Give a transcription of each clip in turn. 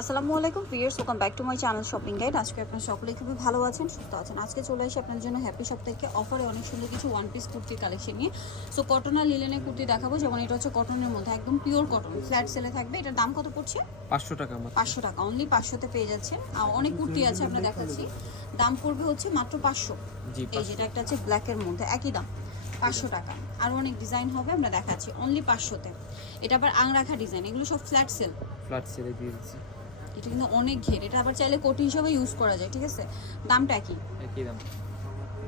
আসসালামু আলাইকুম viewers welcome back to my channel shopping guide আজকে আপনারা সকলেই খুবই ভালো আছেন সুস্থ আছেন। আজকে চলে এসে আপনার জন্য হ্যাপি শপ থেকে অফারে অনেক সুন্দর কিছু ওয়ান পিস কুর্তির কালেকশন নিয়ে। সো কটন আর লিলেনের কুর্তি দেখাবো যেমন এটা হচ্ছে কটনের মধ্যে একদম পিওর কটন ফ্ল্যাট সেলে থাকবে। এটার দাম কত পড়ছে? পাঁচশো টাকা পাঁচশো টাকা অনলি পাঁচশোতে পেয়ে যাচ্ছেন আর অনেক কুর্তি আছে আমরা দেখাচ্ছি। দাম পড়বে হচ্ছে মাত্র পাঁচশো। এই যেটা একটা হচ্ছে ব্ল্যাকের মধ্যে একই দাম পাঁচশো টাকা। আরও অনেক ডিজাইন হবে আমরা দেখাচ্ছি অনলি পাঁচশোতে এটা আবার আংরাখা ডিজাইন এগুলো সব ফ্ল্যাট সেল ফ্ল্যাট সেলে দিয়ে দিচ্ছি। এটা কিন্তু অনেক ঘের। এটা আবার চাইলে কোটি হিসাবে ইউজ করা যায়, ঠিক আছে? দামটা কি? দাম।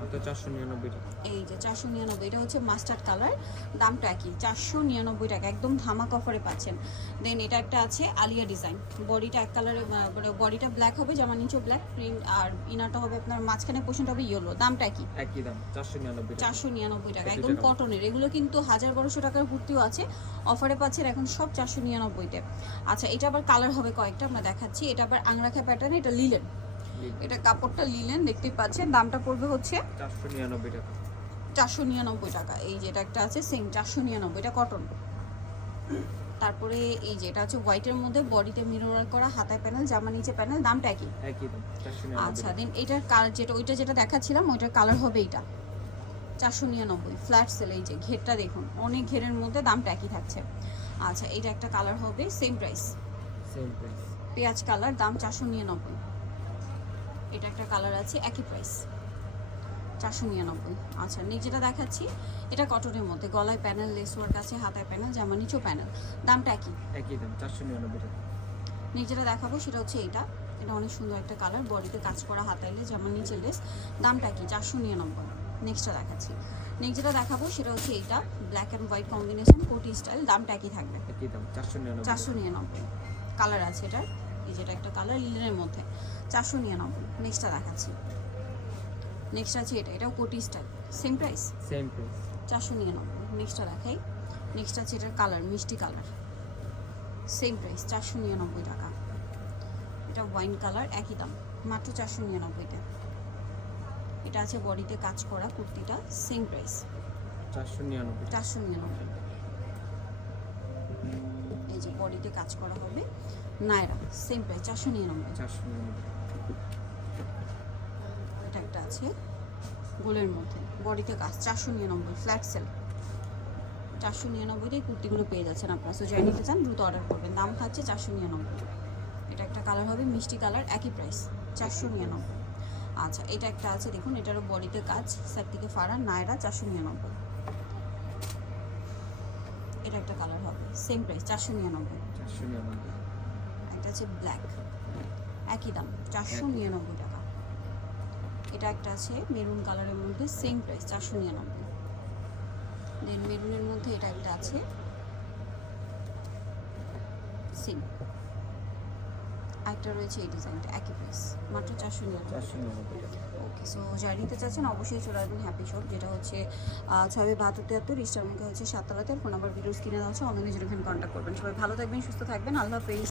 মাত্র টাকা। এই যে চারশো নিরানব্বই এটা হচ্ছে মাস্টার্ড কালার দামটা কি টাকা একদম ধামাক অফারে পাচ্ছেন। দেন এটা একটা আছে আলিয়া ডিজাইন বডিটা এক কালারের বডিটা ব্ল্যাক হবে জামা নিচেও ব্ল্যাক প্রিন্ট আর ইনারটা হবে আপনার মাঝখানে হবে ইয়েলো দামটা কি একই দাম টাকা। একদম কটনের এগুলো কিন্তু হাজার বারোশো টাকার কুর্তিও আছে অফারে পাচ্ছেন এখন সব চারশো নিরানব্বইতে। আচ্ছা এটা আবার কালার হবে কয়েকটা আমরা দেখাচ্ছি এটা আবার আংরাখা প্যাটার্ন এটা লিলেন এটা কাপড়টা লিলেন দেখতেই পাচ্ছেন। দামটা পড়বে হচ্ছে চারশো নিরানব্বই টাকা। চারশো নিরানব্বই টাকা। এই যে এটা একটা আছে সেম চারশো নিরানব্বই এটা কটন তারপরে এই যে এটা হচ্ছে হোয়াইটের মধ্যে বডিতে মিরর করা হাতায় প্যানেল জামা নিচে প্যানেল দামটা একই? আচ্ছা দেন এটার কালার যেটা ওইটা যেটা দেখাচ্ছিলাম ওইটার কালার হবে এটা চারশো নিরানব্বই ফ্ল্যাট সেল এই যে ঘেরটা দেখুন অনেক ঘেরের মধ্যে দামটা একই থাকছে। আচ্ছা এটা একটা কালার হবে সেম প্রাইস সেম প্রাইস পেঁয়াজ কালার দাম চারশো নিরানব্বই। এটা একটা কালার আছে একই প্রাইস চারশো নিরানব্বই। আচ্ছা নেক্সট যেটা দেখাচ্ছি এটা কটনের মধ্যে। গলায় প্যানেল লেস ওয়ার্ক আছে হাতায় প্যানেল জামা নিচেও প্যানেল দামটা একই? একই দাম চারশো নিরানব্বই টাকা। নেক্সট যেটা দেখাবো সেটা হচ্ছে এটা এটা অনেক সুন্দর একটা কালার বডিতে কাজ করা হাতায় লেস জামা নিচে লেস দামটা কি চারশো নিরানব্বই। নেক্সটটা দেখাচ্ছি। নেক্সট যেটা দেখাবো সেটা হচ্ছে এইটা ব্ল্যাক অ্যান্ড হোয়াইট কম্বিনেশন কোটি স্টাইল দামটা একই থাকবে। একই দাম চারশো নিরানব্বই চারশো নিরানব্বই। কালার আছে এটার। এই যেটা একটা কালার লিলেনের মধ্যে। চারশো নিরানব্বই। নেক্সটটা দেখাচ্ছি। নেক্সট আছে এটা। এটাও কোটি style same price same price চারশো নিরানব্বই। নেক্সটটা দেখাই। নেক্সট আছে এটার কালার মিষ্টি কালার। সেম প্রাইস চারশো নিরানব্বই টাকা। এটা ওয়াইন কালার একই দাম। মাত্র চারশো নিরানব্বইতে এটা আছে বডিতে কাজ করা কুর্তিটা সেম প্রাইস চারশো নিরানব্বই চারশো নিরানব্বই এই যে বডিতে কাজ করা হবে। নায়রা সেম প্রাইস চারশো নিরানব্বই। চারশো এটা একটা আছে গোলের মধ্যে। বডিতে কাজ চারশো নিরানব্বই ফ্ল্যাট সেল চারশো নিরানব্বইতে এই কুর্তিগুলো পেয়ে যাচ্ছেন আপনারা। সো যাই নিতে চান দ্রুত অর্ডার করবেন। দাম থাকছে চারশো নিরানব্বই। এটা একটা কালার হবে মিষ্টি কালার একই প্রাইস চারশো নিরানব্বই। আচ্ছা এটা একটা আছে দেখুন এটারও বডিতে কাজ সাইড থেকে ফাড়া নায়রা চারশো নিরানব্বই। এটা একটা কালার হবে। সেম প্রাইস চারশো নিরানব্বই। চারশো নিরানব্বই। একটা আছে ব্ল্যাক একই দাম চারশো নিরানব্বই টাকা। এটা একটা আছে মেরুন কালারের মধ্যে সেম প্রাইস চারশো নিরানব্বই। দেন মেরুনের মধ্যে এটা একটা আছে সেম একটা রয়েছে এই ডিজাইনটা একই প্রাইস মাত্র চারশো চারশো ওকে সো যারা নিতে চাচ্ছেন অবশ্যই চলে আসবেন হ্যাপি শপ যেটা হচ্ছে ছয় বাহাত্তর তিয়াত্তর ইস্টার হচ্ছে সাততলাতে। ফোন নাম্বার ভিডিও স্ক্রিনে দেওয়া হচ্ছে অনলাইনে জন্য কন্ট্যাক্ট করবেন। সবাই ভালো থাকবেন সুস্থ থাকবেন। আল্লাহ হাফেজ।